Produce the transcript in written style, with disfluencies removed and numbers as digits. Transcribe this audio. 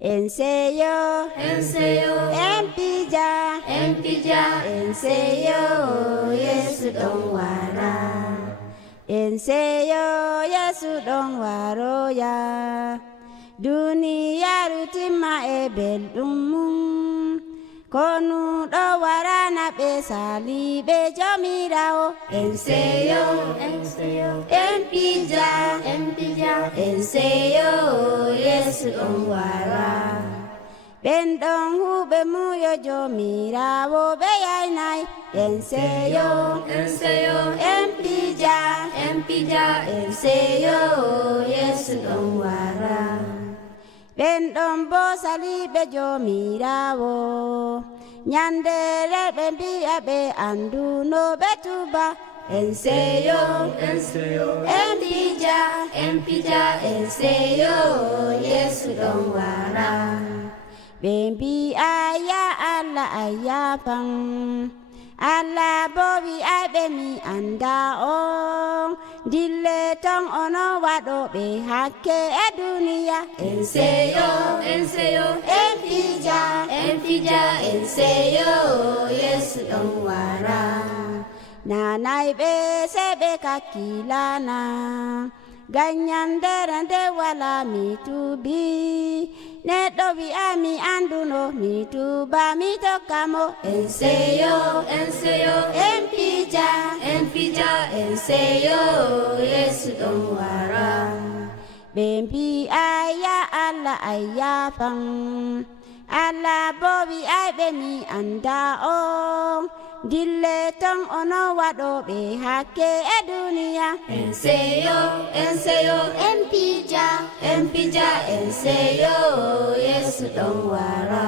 Enseyo, empija, enseyo, Yesu don wara. Enseyo, Yesu don waro ya. Duniya rutima e beldum. Konu do warana be sali be jomirawo. Enseyo, empija, enseyo, Yesu don wara. Ben don hube muyo jomirawo be yainai. Enseyo, empija, enseyo, Yesu don wara. Ben don bo sali be jomirawo. Nyandere be biya be andu no betuba. Enseyo, empija, enseyo, Yesu don wara. Bembi aya alla aya pang. Alla bobi abe mi anda on. Dille tong ono wado be hake e dunia. Enseyo, empija, enseyo, Yesu don wara. Nanai be sebe kakilana. Ganyanderande wala mitubi. Nedo bi ami anduno mituba mitokamo. Enseyo, empija, enseyo, Yesu don wara. Bembi aya alla aya pang. Alla bobi aibe mi anda on. Dille tong ono wado be hake e dunia. Enseyo, empija, enseyo, Yesu don wara.